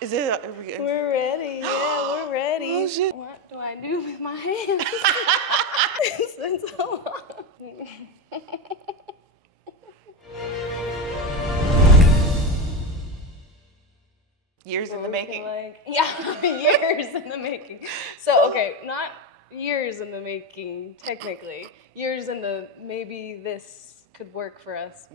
Is it? We're ready. Yeah, we're ready. Oh, shit. What do I do with my hands? It's been so long. Years in the making. Yeah, years in the making. So, okay, not years in the making, technically. Years in the maybe this could work for us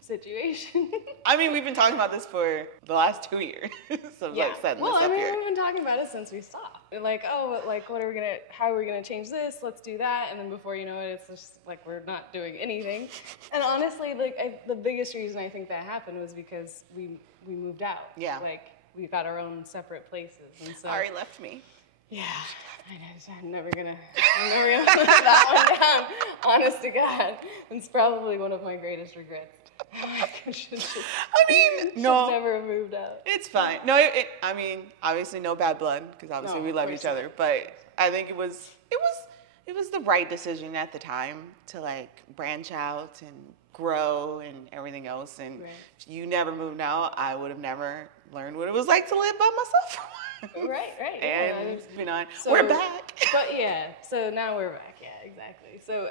situation. I mean, we've been talking about this for the last 2 years. So Yeah. like setting Well, this up here. we've been talking about it since we stopped. Like, oh, like, what are we gonna? How are we gonna change this? Let's do that. And then before you know it, it's just like we're not doing anything. And honestly, like, the biggest reason I think that happened was because we moved out. Yeah. Like, we got our own separate places, and so. Ari left me. Yeah. I'm never gonna let that one down. Honest to God, it's probably one of my greatest regrets. No. Never have moved out. It's fine. No, I mean, obviously no bad blood, because obviously we love each other. But I think it was the right decision at the time to like branch out and grow and everything else. And if you never moved out, I would have never learned what it was like to live by myself. Right. And yeah. you know, So, we're back. But yeah, so now we're back. Yeah, exactly. So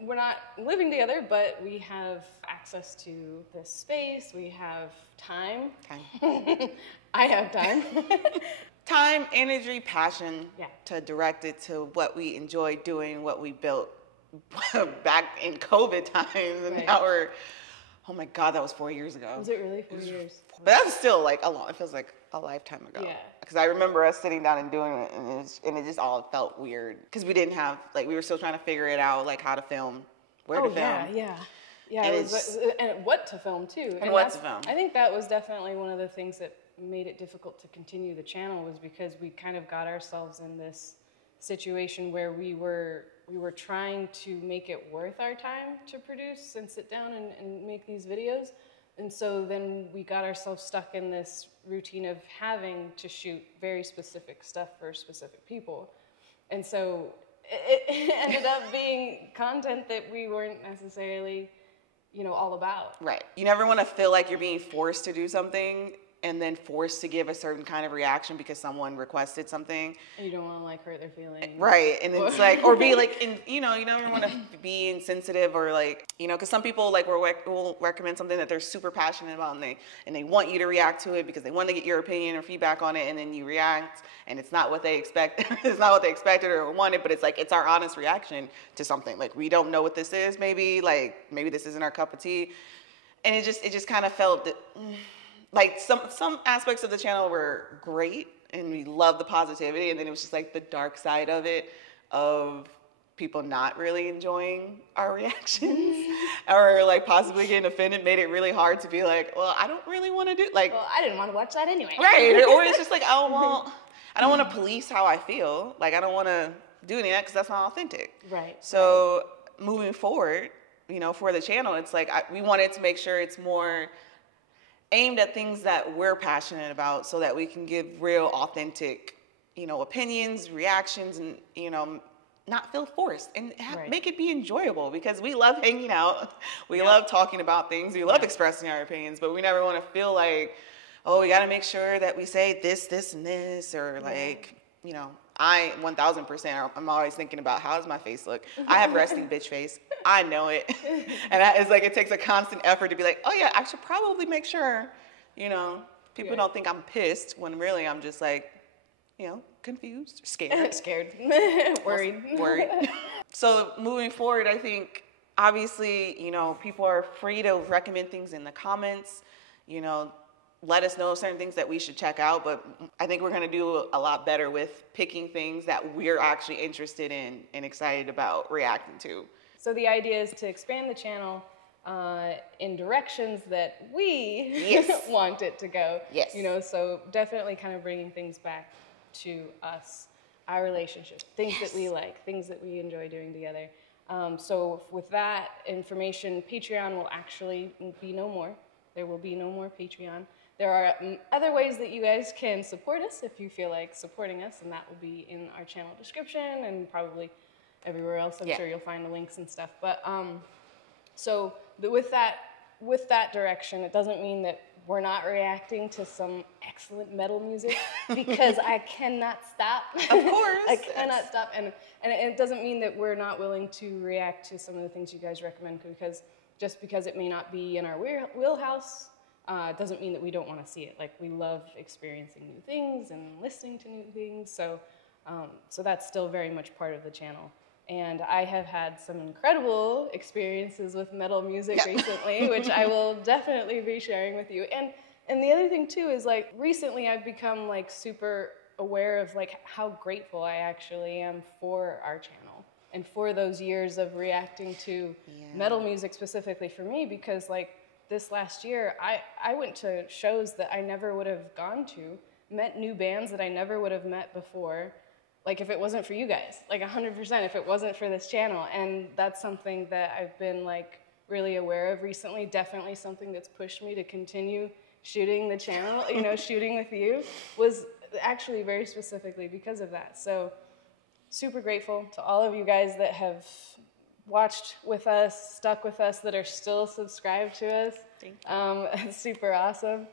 we're not living together, but we have access to this space. We have time. I have time. Time, energy, passion Yeah. to direct it to what we enjoy doing, what we built back in COVID times. And now we're, oh my God, that was 4 years ago. Was it really 4 years? But that was still like a long, it feels like a lifetime ago. Yeah. Because I remember us sitting down and doing it, and it just all felt weird. Because we didn't have, like, we were still trying to figure it out, like how to film, where to film. Yeah, And and what to film too. And what to film. I think that was definitely one of the things that made it difficult to continue the channel, was because we kind of got ourselves in this situation where we were trying to make it worth our time to produce and sit down and make these videos. And so then we got ourselves stuck in this routine of having to shoot very specific stuff for specific people. And so it ended up being content that we weren't necessarily, all about. Right. You never want to feel like you're being forced to do something and then forced to give a certain kind of reaction because someone requested something. And you don't want to like hurt their feelings. Right. And it's like, or be like, you never want to be insensitive or like, because some people like will recommend something that they're super passionate about and they want you to react to it because they want to get your opinion or feedback on it, and then you react and it's not what they expect. It's not what they expected or wanted, but it's like, it's our honest reaction to something. Like, we don't know what this is, maybe this isn't our cup of tea. And it just kind of felt that, like some aspects of the channel were great and we loved the positivity, and then it was just like the dark side of it, of people not really enjoying our reactions or like possibly getting offended, made it really hard to be like, well, I don't really want to do well, I didn't want to watch that anyway. Right. Or it's just like, oh, well, I don't want to police how I feel. Like, I don't want to do any of that because that's not authentic. Right. So moving forward, for the channel, it's like we wanted to make sure it's more aimed at things that we're passionate about, so that we can give real, authentic, opinions, reactions, and, not feel forced and make it be enjoyable, because we love hanging out. We love talking about things. We love expressing our opinions, but we never want to feel like, oh, we got to make sure that we say this, this, and this, or like, I 1000%, I'm always thinking about how does my face look. I have resting bitch face. I know it. And it's like, it takes a constant effort to be like, oh yeah, I should probably make sure, people don't think I'm pissed, when really I'm just like, confused, scared. Worried. So moving forward, I think obviously, people are free to recommend things in the comments, let us know certain things that we should check out, but I think we're going to do a lot better with picking things that we're actually interested in and excited about reacting to. So the idea is to expand the channel in directions that we want it to go. Yes. So definitely kind of bringing things back to us, our relationship, things that we like, things that we enjoy doing together. So with that information, Patreon will actually be no more. There will be no more Patreon. There are other ways that you guys can support us if you feel like supporting us, and that will be in our channel description and probably everywhere else. I'm sure you'll find the links and stuff. But so with that with that direction, it doesn't mean that we're not reacting to some excellent metal music, because I cannot stop. Of course. I cannot stop. And it doesn't mean that we're not willing to react to some of the things you guys recommend, because just because it may not be in our wheelhouse, doesn't mean that we don't want to see it. Like, we love experiencing new things and listening to new things. So that's still very much part of the channel. And I have had some incredible experiences with metal music recently, which I will definitely be sharing with you. And the other thing too is, like, recently I've become like super aware of like how grateful I actually am for our channel and for those years of reacting to metal music specifically for me, because like this last year I went to shows that I never would have gone to, met new bands that I never would have met before. Like, if it wasn't for you guys, like 100%, if it wasn't for this channel. And that's something that I've been like really aware of recently. Definitely something that's pushed me to continue shooting the channel, you know, shooting with you, was actually very specifically because of that. So super grateful to all of you guys that have watched with us, stuck with us, that are still subscribed to us. Thank you. It's super awesome.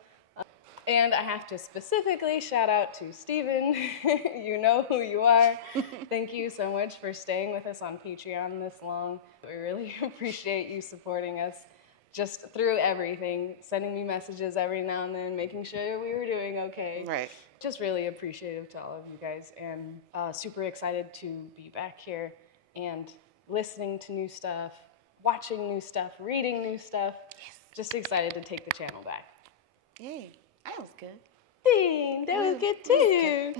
And I have to specifically shout out to Steven. You know who you are. Thank you so much for staying with us on Patreon this long. We really appreciate you supporting us just through everything, sending me messages every now and then, making sure we were doing okay. Right. Just really appreciative to all of you guys, and super excited to be back here and listening to new stuff, watching new stuff, reading new stuff. Yes. Just excited to take the channel back. Yay. That was good. That was good too.